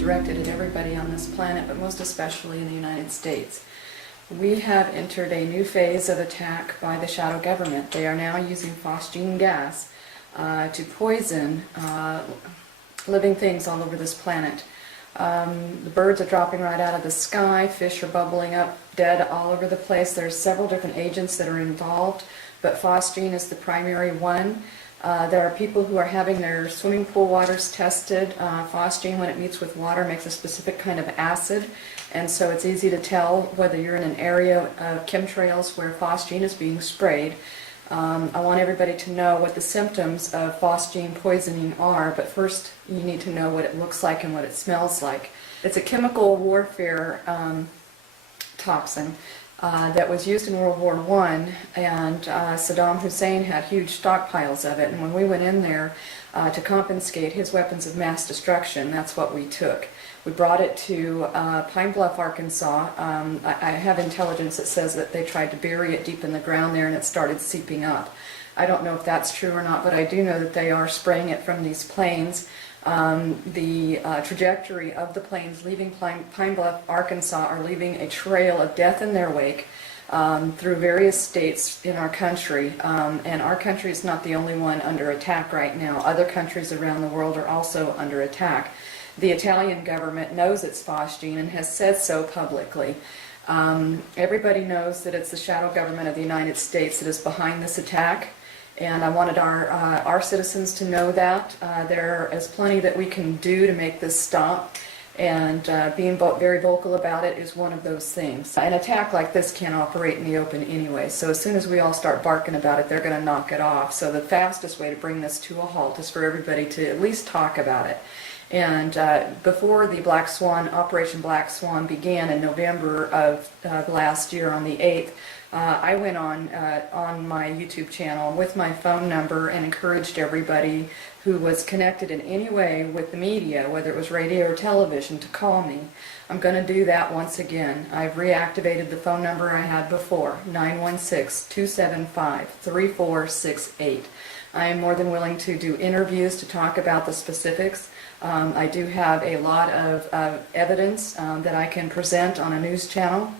directed at everybody on this planet, but most especially in the United States. We have entered a new phase of attack by the shadow government. They are now using phosgene gas to poison living things all over this planet. The birds are dropping right out of the sky, fish are bubbling up dead all over the place. There's several different agents that are involved, but phosgene is the primary one. There are people who are having their swimming pool waters tested. Phosgene, when it meets with water, makes a specific kind of acid, and so it's easy to tell whether you're in an area of chemtrails where phosgene is being sprayed. I want everybody to know what the symptoms of phosgene poisoning are, but first you need to know what it looks like and what it smells like. It's a chemical warfare toxin that was used in World War I, and Saddam Hussein had huge stockpiles of it, and when we went in there to confiscate his weapons of mass destruction, that's what we took. We brought it to Pine Bluff, Arkansas. I have intelligence that says that they tried to bury it deep in the ground there and it started seeping up. I don't know if that's true or not, but I do know that they are spraying it from these planes. The trajectory of the planes leaving Pine Bluff, Arkansas are leaving a trail of death in their wake through various states in our country. And our country is not the only one under attack right now. Other countries around the world are also under attack. The Italian government knows it's phosgene and has said so publicly. Everybody knows that it's the shadow government of the United States that is behind this attack. And I wanted our citizens to know that. There is plenty that we can do to make this stop, and being very vocal about it is one of those things. An attack like this can't operate in the open anyway, so as soon as we all start barking about it, they're going to knock it off. So the fastest way to bring this to a halt is for everybody to at least talk about it. And before the Black Swan, Operation Black Swan began in November of last year on the 8th, I went on my YouTube channel with my phone number and encouraged everybody who was connected in any way with the media, whether it was radio or television, to call me. I'm going to do that once again. I've reactivated the phone number I had before, 916-275-3468. I am more than willing to do interviews to talk about the specifics. I do have a lot of evidence that I can present on a news channel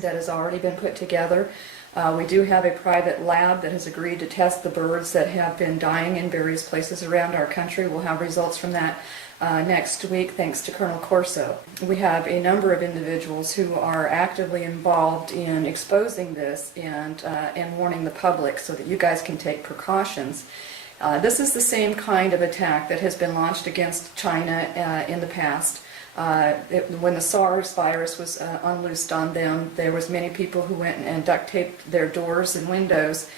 that has already been put together. We do have a private lab that has agreed to test the birds that have been dying in various places around our country. We'll have results from that next week, thanks to Colonel Corso. We have a number of individuals who are actively involved in exposing this and warning the public so that you guys can take precautions. This is the same kind of attack that has been launched against China in the past. When the SARS virus was unleashed on them, there was many people who went and duct taped their doors and windows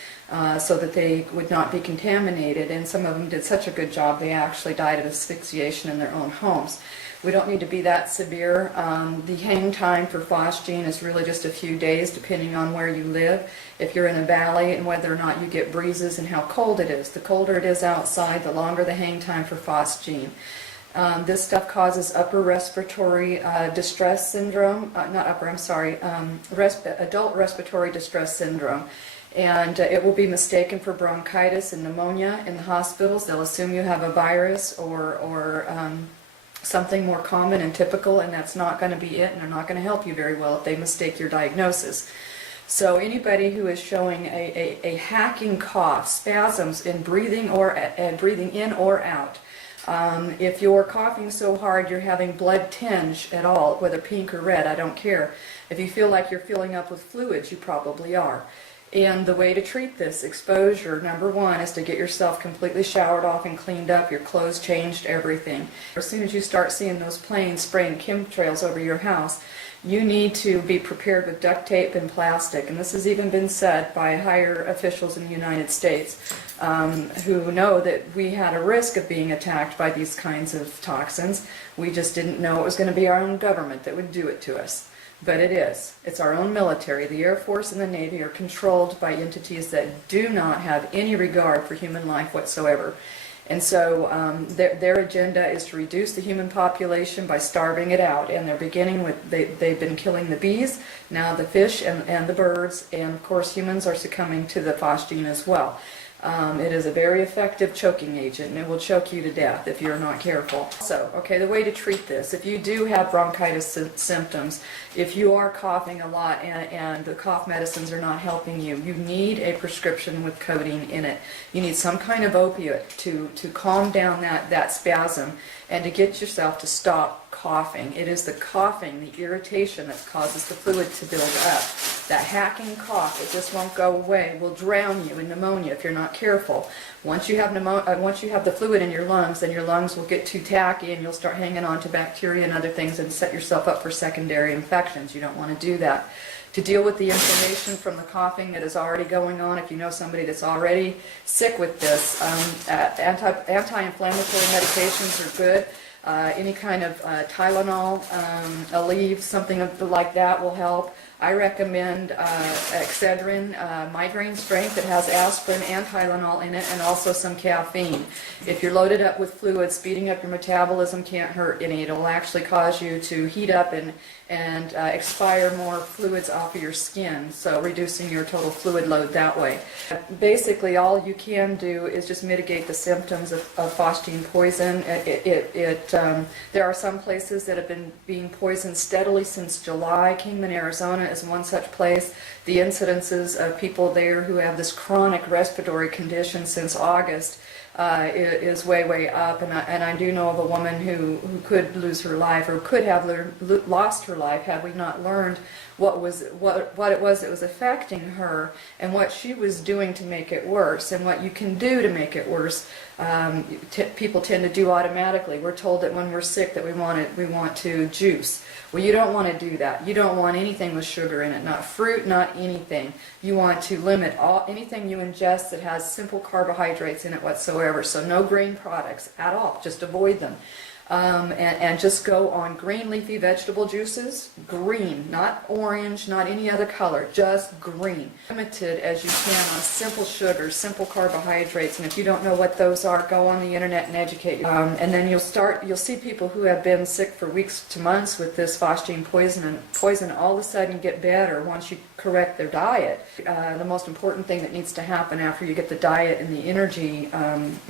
so that they would not be contaminated, and some of them did such a good job they actually died of asphyxiation in their own homes. We don't need to be that severe. The hang time for phosgene is really just a few days depending on where you live. If you're in a valley and whether or not you get breezes and how cold it is. The colder it is outside, the longer the hang time for phosgene. This stuff causes upper respiratory distress syndrome, adult respiratory distress syndrome. And it will be mistaken for bronchitis and pneumonia in the hospitals. They'll assume you have a virus or something more common and typical, and that's not going to be it, and they're not going to help you very well if they mistake your diagnosis. So anybody who is showing a hacking cough, spasms in breathing in or out, if you're coughing so hard you're having blood tinge at all, whether pink or red, I don't care. If you feel like you're filling up with fluids, you probably are. And the way to treat this exposure, number one, is to get yourself completely showered off and cleaned up, your clothes changed, everything. As soon as you start seeing those planes spraying chemtrails over your house, you need to be prepared with duct tape and plastic. And this has even been said by higher officials in the United States who know that we had a risk of being attacked by these kinds of toxins. We just didn't know it was going to be our own government that would do it to us. But it is. It's our own military. The Air Force and the Navy are controlled by entities that do not have any regard for human life whatsoever. And so their agenda is to reduce the human population by starving it out. And they're beginning with, they've been killing the bees, now the fish and the birds, and of course humans are succumbing to the phosgene as well. It is a very effective choking agent, and it will choke you to death if you're not careful. So, okay, the way to treat this, if you do have bronchitis symptoms, if you are coughing a lot and the cough medicines are not helping you, you need a prescription with codeine in it. You need some kind of opiate to calm down that spasm and to get yourself to stop coughing. It is the coughing, the irritation that causes the fluid to build up. That hacking cough, it just won't go away, will drown you in pneumonia if you're not careful. Once you have the fluid in your lungs, then your lungs will get too tacky and you'll start hanging on to bacteria and other things and set yourself up for secondary infections. You don't want to do that. To deal with the inflammation from the coughing that is already going on, if you know somebody that's already sick with this, anti-inflammatory medications are good. Any kind of Tylenol, Aleve, something like that will help. I recommend Excedrin, migraine strength. It has aspirin and Tylenol in it, and also some caffeine. If you're loaded up with fluid, speeding up your metabolism can't hurt any. It'll actually cause you to heat up and expire more fluids off of your skin, so reducing your total fluid load that way. Basically, all you can do is just mitigate the symptoms of Phosgene poison. There are some places that have been being poisoned steadily since July. Kingman, Arizona is one such place. The incidences of people there who have this chronic respiratory condition since August is way up, and I do know of a woman who could lose her life, or could have lost her life had we not learned what it was that was affecting her and what she was doing to make it worse, and what you can do to make it worse. People tend to do automatically. We're told that when we're sick that we want to juice. Well, you don't want to do that. You don't want anything with sugar in it, not fruit, not anything. You want to limit anything you ingest that has simple carbohydrates in it whatsoever. So no grain products at all. Just avoid them. And just go on green leafy vegetable juices, green, not orange, not any other color, just green. Limited as you can on simple sugars, simple carbohydrates, and if you don't know what those are, go on the internet and educate yourself. And then you'll see people who have been sick for weeks to months with this Phosgene poison all of a sudden get better once you correct their diet. The most important thing that needs to happen after you get the diet and the energy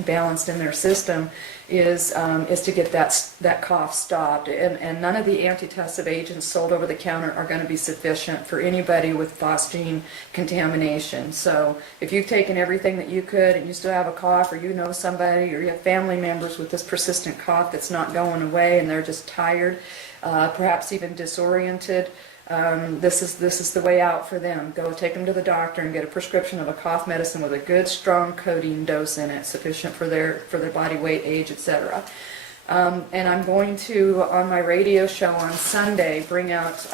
balanced in their system is to get that cough stopped, and none of the antitussive agents sold over the counter are going to be sufficient for anybody with Phosgene contamination. So if you've taken everything that you could and you still have a cough, or you know somebody or you have family members with this persistent cough that's not going away and they're just tired, perhaps even disoriented, this is the way out for them. Go take them to the doctor and get a prescription of a cough medicine with a good strong codeine dose in it, sufficient for their body weight, age, etc. And I'm going to, on my radio show on Sunday, bring out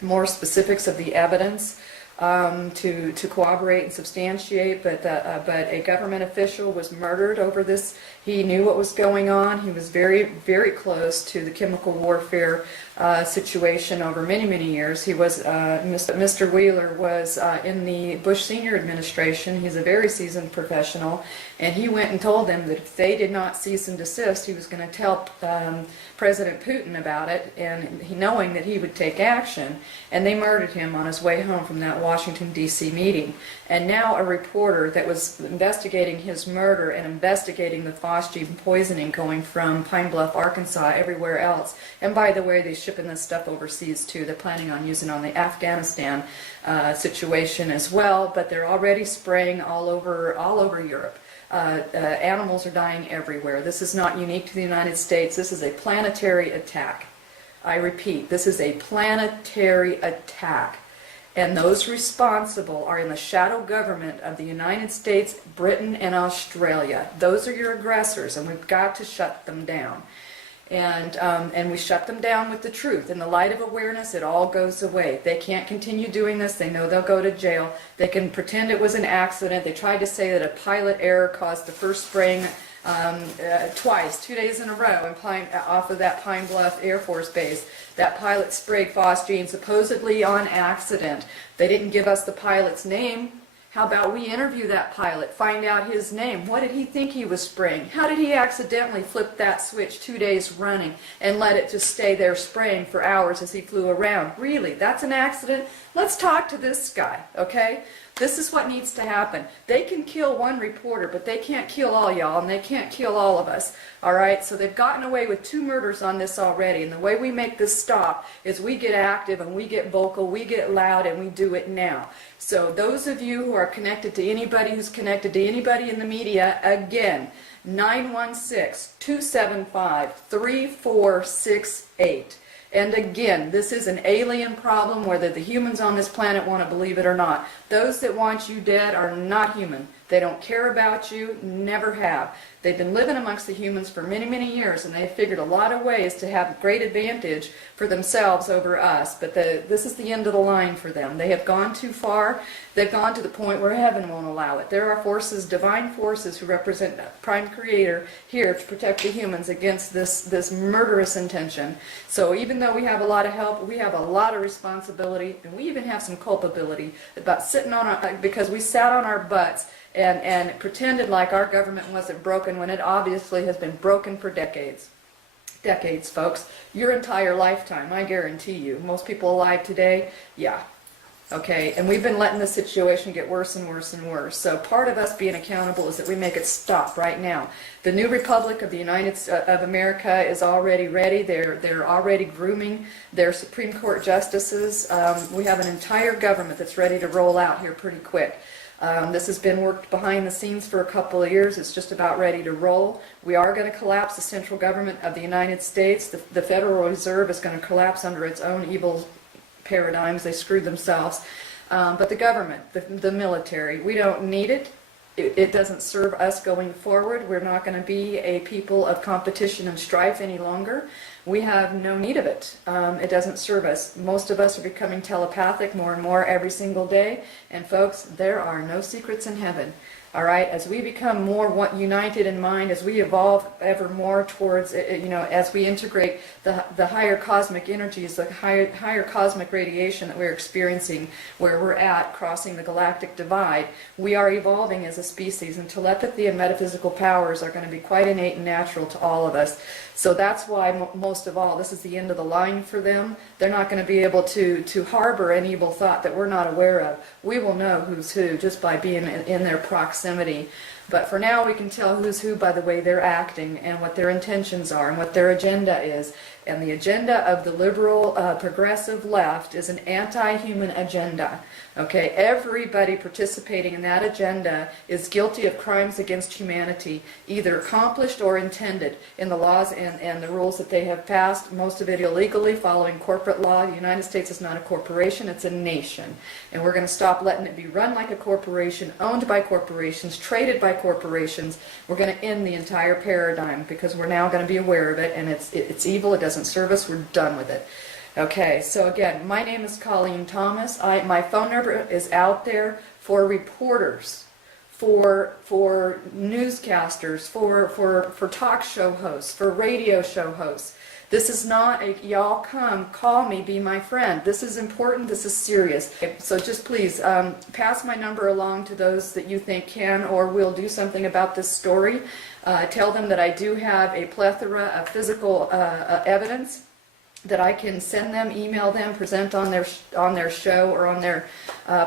more specifics of the evidence to corroborate and substantiate, but a government official was murdered over this. He knew what was going on. He was very close to the chemical warfare situation over many years. He was Mr. Wheeler was in the Bush Senior administration. He's a very seasoned professional, and he went and told them that if they did not cease and desist, he was going to tell President Putin about it, and knowing that he would take action. And they murdered him on his way home from that Washington, D.C. meeting. And now a reporter that was investigating his murder and investigating the Phosgene poisoning going from Pine Bluff, Arkansas, everywhere else. And by the way, they're shipping this stuff overseas too. They're planning on using it on the Afghanistan situation as well, but they're already spraying all over Europe. Animals are dying everywhere. This is not unique to the United States. This is a planetary attack. I repeat, this is a planetary attack. And those responsible are in the shadow government of the United States, Britain, and Australia. Those are your aggressors, and we've got to shut them down. And we shut them down with the truth. In the light of awareness, it all goes away. They can't continue doing this. They know they'll go to jail. They can pretend it was an accident. They tried to say that a pilot error caused the first spraying twice, 2 days in a row, off of that Pine Bluff Air Force Base. That pilot sprayed Phosgene supposedly on accident. They didn't give us the pilot's name. How about we interview that pilot, find out his name? What did he think he was spraying? How did he accidentally flip that switch 2 days running and let it just stay there spraying for hours as he flew around? Really, that's an accident? Let's talk to this guy, okay? This is what needs to happen. They can kill one reporter, but they can't kill all y'all, and they can't kill all of us. All right? So they've gotten away with 2 murders on this already, and the way we make this stop is we get active and we get vocal, we get loud, and we do it now. So those of you who are connected to anybody who's connected to anybody in the media, again, 916-275-3468. And again, this is an alien problem, whether the humans on this planet want to believe it or not. Those that want you dead are not human. They don't care about you, never have. They've been living amongst the humans for many, many years, and they've figured a lot of ways to have great advantage for themselves over us. But this is the end of the line for them. They have gone too far. They've gone to the point where heaven won't allow it. There are forces, divine forces, who represent Prime Creator here to protect the humans against this murderous intention. So even though we have a lot of help, we have a lot of responsibility, and we even have some culpability about sitting on our, because we sat on our butts and pretended like our government wasn't broken when it obviously has been broken for decades. Decades, folks. Your entire lifetime, I guarantee you. Most people alive today, yeah. Okay, and we've been letting the situation get worse and worse and worse. So part of us being accountable is that we make it stop right now. The new Republic of the of America is already ready. They're already grooming their Supreme Court justices. We have an entire government that's ready to roll out here pretty quick. This has been worked behind the scenes for a couple of years. It's just about ready to roll. We are going to collapse the central government of the United States. The Federal Reserve is going to collapse under its own evil paradigms. They screwed themselves. But the government, the military, we don't need it. It doesn't serve us going forward. We're not going to be a people of competition and strife any longer. We have no need of it. It doesn't serve us. Most of us are becoming telepathic more and more every single day. And folks, there are no secrets in heaven. All right, as we become more united in mind, as we evolve ever more towards, as we integrate the higher cosmic energies, the higher cosmic radiation that we're experiencing, where we're at, crossing the galactic divide, we are evolving as a species, and telepathy and metaphysical powers are going to be quite innate and natural to all of us. So that's why, most of all, this is the end of the line for them. They're not going to be able to harbor an evil thought that we're not aware of. We will know who's who just by being in their proximity. But for now, we can tell who's who by the way they're acting and what their intentions are and what their agenda is. And the agenda of the liberal, progressive left is an anti-human agenda. Okay, everybody participating in that agenda is guilty of crimes against humanity, either accomplished or intended in the laws and the rules that they have passed, most of it illegally, following corporate law. The United States is not a corporation, it's a nation. And we're going to stop letting it be run like a corporation, owned by corporations, traded by corporations. We're going to end the entire paradigm because we're now going to be aware of it, and it's evil, it doesn't serve us, we're done with it. Okay, so again, my name is Colleen Thomas. My phone number is out there for reporters, for newscasters, for talk show hosts, for radio show hosts. This is not a, y'all come, call me, be my friend. This is important, this is serious. So just please pass my number along to those that you think can or will do something about this story. Tell them that I do have a plethora of physical evidence that I can send them, email them, present on their show or on their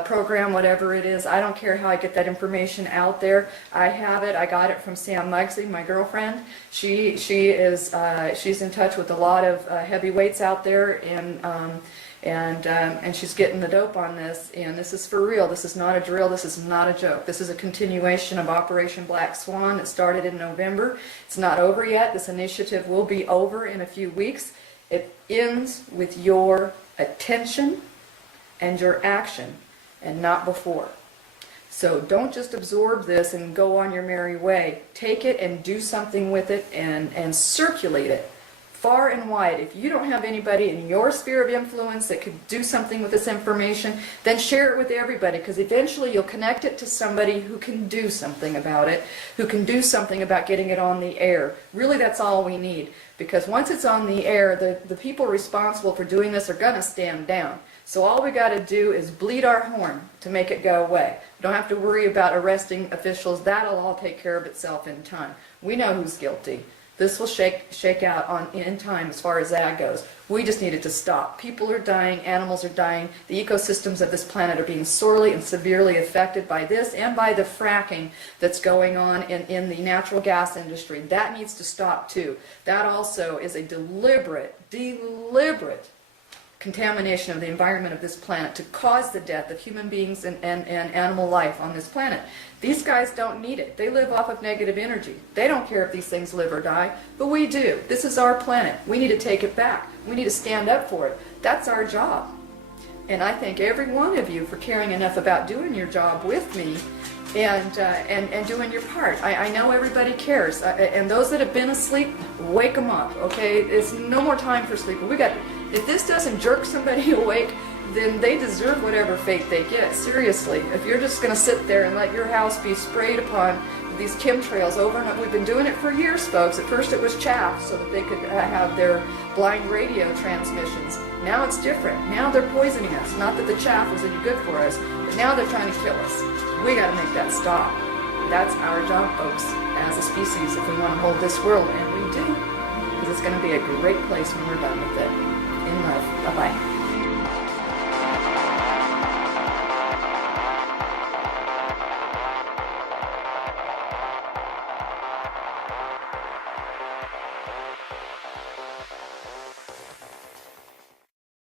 program, whatever it is. I don't care how I get that information out there. I have it. I got it from Sam Muggsy, my girlfriend. She's in touch with a lot of heavyweights out there, and she's getting the dope on this. And this is for real. This is not a drill. This is not a joke. This is a continuation of Operation Black Swan that started in November. It's not over yet. This initiative will be over in a few weeks. It ends with your attention and your action, and not before. So don't just absorb this and go on your merry way. Take it and do something with it and circulate it far and wide. If you don't have anybody in your sphere of influence that could do something with this information, then share it with everybody, because eventually you'll connect it to somebody who can do something about it, who can do something about getting it on the air. Really, that's all we need, because once it's on the air, the people responsible for doing this are going to stand down. So all we got to do is bleed our horn to make it go away. We don't have to worry about arresting officials. That'll all take care of itself in time. We know who's guilty. This will shake out in time as far as that goes. We just need it to stop. People are dying, animals are dying, the ecosystems of this planet are being sorely and severely affected by this and by the fracking that's going on in the natural gas industry. That needs to stop too. That also is a deliberate contamination of the environment of this planet to cause the death of human beings and animal life on this planet. These guys don't need it. They live off of negative energy. They don't care if these things live or die, but we do. This is our planet. We need to take it back. We need to stand up for it. That's our job. And I thank every one of you for caring enough about doing your job with me and doing your part. I know everybody cares. And those that have been asleep, wake them up, okay? It's no more time for sleeping. If this doesn't jerk somebody awake, then they deserve whatever fate they get. Seriously, if you're just going to sit there and let your house be sprayed upon these chemtrails over and over, we've been doing it for years, folks. At first it was chaff so that they could have their blind radio transmissions. Now it's different. Now they're poisoning us. Not that the chaff was any good for us, but now they're trying to kill us. We got to make that stop. That's our job, folks, as a species, if we want to hold this world, and we do, because it's going to be a great place when we're done with it. In love. Bye-bye.